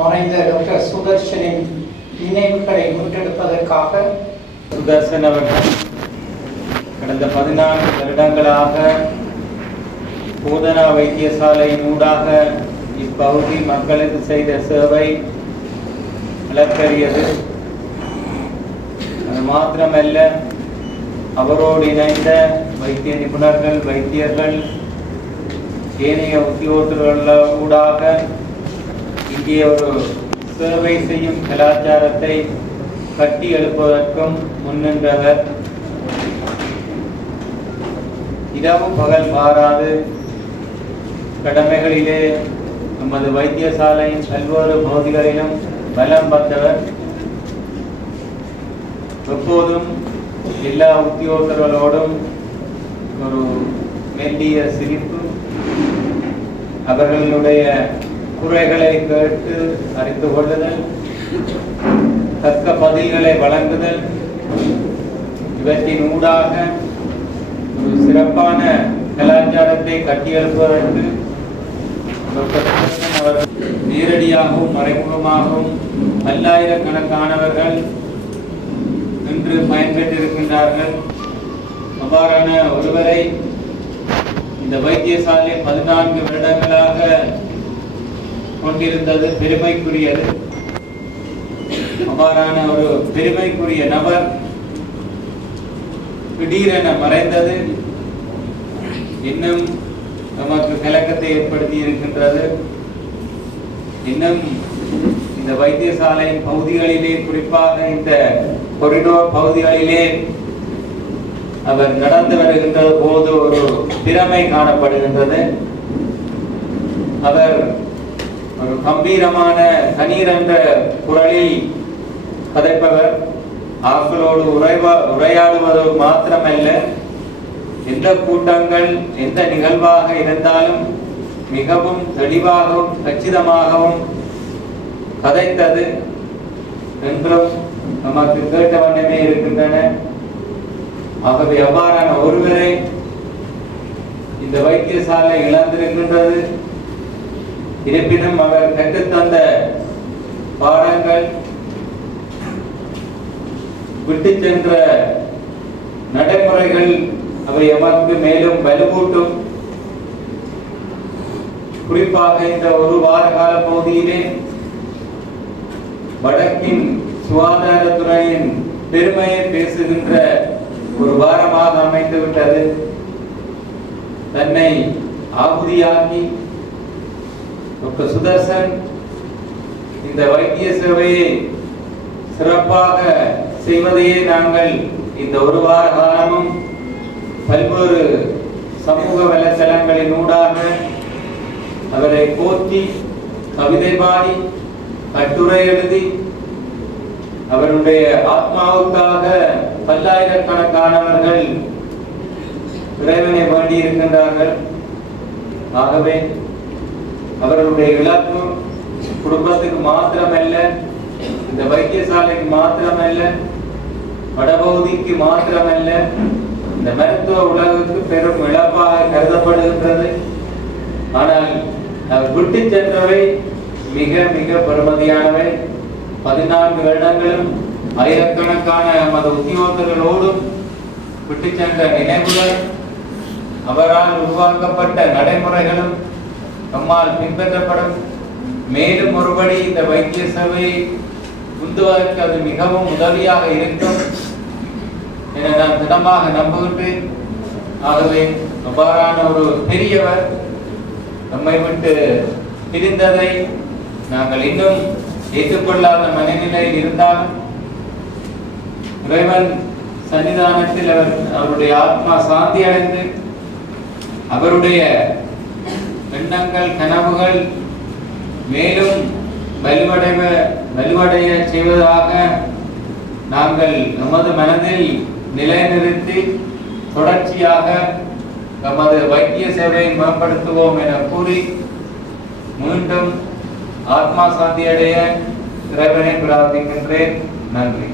மறைந்த டாக்டர் சுதர்ஷனின் நினைவுகளை மீட்டெடுப்பதற்காக சுதர்சன் அவர்கள் கடந்த 14 வருடங்களாக போதனா வைத்தியசாலையின் ஊடாக இப்பகுதி மக்களுக்கு செய்த சேவை அளப்பரியது. அது மாத்திரமல்ல, அவரோடு இணைந்த வைத்திய நிபுணர்கள், வைத்தியர்கள், ஏனைய உத்தியோகத்தர்கள் ஊடாக இங்கே ஒரு சேவை செய்யும் கலாச்சாரத்தை கட்டி எழுப்புவதற்கும் முன்னின்றவர். இரவும் பகல் மாறாது கடமைகளிலே நமது வைத்தியசாலையின் பல்வேறு பகுதிகளிலும் பலம் வந்தவர். எப்போதும் எல்லா உத்தியோகத்தர்களோடும் ஒரு மெல்லிய சிரிப்பு, அவர்களுடைய குறைகளை கேட்டு அறிந்து கொள்ளுதல், தக்க பதில்களை வழங்குதல், இவற்றின் ஊடாக ஒரு சிறப்பான கலாச்சாரத்தை கட்டியெழுப்பதற்கு அவர்கள் நேரடியாகவும் மறைமுகமாகவும் பல்லாயிரக்கணக்கானவர்கள் இன்று பயன்பெற்றிருக்கின்றார்கள். அவ்வாறான ஒருவரை இந்த வைத்தியசாலை 14 வருடங்களாக கொண்டிருந்தது பெருமைக்குரியது. அவ்வாறான ஒரு பெருமைக்குரிய நபர் திடீரென மறைந்தது இன்னும் நமக்கு கலக்கத்தை ஏற்படுத்தி இருக்கின்றது. இன்னும் இந்த வைத்தியசாலையின் பகுதிகளிலே, குறிப்பாக இந்த கொரிடோர் பகுதிகளிலே அவர் நடந்து வருகின்ற போது ஒரு திறமை காணப்படுகின்றது. அவர் ஒரு கம்பீரமான கணீர் என்ற குரலில் கதைப்பவர். ஆக்களோடு உரையாடுவது மாத்திரமல்ல, எந்த கூட்டங்கள் எந்த நிகழ்வாக இருந்தாலும் மிகவும் தெளிவாகவும் கச்சிதமாகவும் கதைத்தது என்றும் நமக்கு கேட்ட வண்ணமே இருக்கின்றன. ஆகவே அவ்வாறான ஒருவரை இந்த வைத்தியசாலை இழந்திருக்கின்றது. இருப்பினும் அவர் கற்றுத்தந்த பாடங்கள், விட்டு சென்ற நடைமுறைகள் அவை எமக்கு மேலும் வலுவூட்டும். குறிப்பாக இந்த ஒரு வார கால பகுதியிலே வடக்கின் சுகாதாரத்துறையின் பெருமையை பேசுகின்ற ஒரு வாரமாக அமைந்துவிட்டது. தன்னை ஆகுதியாக்கி டாக்டர் சுதர்சன் இந்த வைத்திய சேவையை சிறப்பாக செய்வதையே நாங்கள் இந்த ஒரு வார காலமும் பல்வேறு சமூக வலைத்தளங்களின் ஊடாக அவரை போற்றி கவிதை பாடி கட்டுரை எழுதி அவருடைய ஆத்மாவுக்காக பல்லாயிரக்கணக்கானவர்கள் இறைவனை வேண்டி இருக்கின்றார்கள். ஆகவே அவர்களுடைய இழப்பு குடும்பத்துக்கு மாத்திரமல்ல, இந்த வைத்தியசாலைக்கு மாத்திரமல்ல, வடபகுதிக்கு மாத்திரமல்ல, இந்த மருத்துவ உலகுக்கு பெரும் இழப்பாக கருதப்படுகின்றது. ஆனால் அவர் விட்டு சென்றவை மிக மிக பெருமதியானவை. 14 வருடங்களும் ஆயிரக்கணக்கான நமது உத்தியோகர்களோடும் விட்டு சென்ற நினைவுகள், அவரால் உருவாக்கப்பட்ட நடைமுறைகளும் நம்மால் பின்பற்றப்படும். மேலும் ஒருபடி இந்த வைத்திய சேவையை உந்துவதற்கு அது மிகவும் உதவியாக இருக்கும் என நான் திடமாக நம்புகின்றேன். ஆகவே அவ்வாறான ஒரு பெரியவர் நம்மை விட்டு பிரிந்ததை நாங்கள் இன்னும் ஏற்றுக்கொள்ளாத மனநிலையில் இருந்தாலும் இறைவன் சன்னிதானத்தில் அவருடைய ஆத்மா சாந்தி அடைந்து அவருடைய எண்ணங்கள், கனவுகள் மேலும் வலுவடைய செய்வதாக நாங்கள் நமது மனதில் நிலைநிறுத்தி தொடர்ச்சியாக நமது வைத்திய சேவையை மேம்படுத்துவோம் என கூறி மீண்டும் ஆத்மா சாந்தி அடைய இறைவனை பிரார்த்திக்கின்றேன். நன்றி.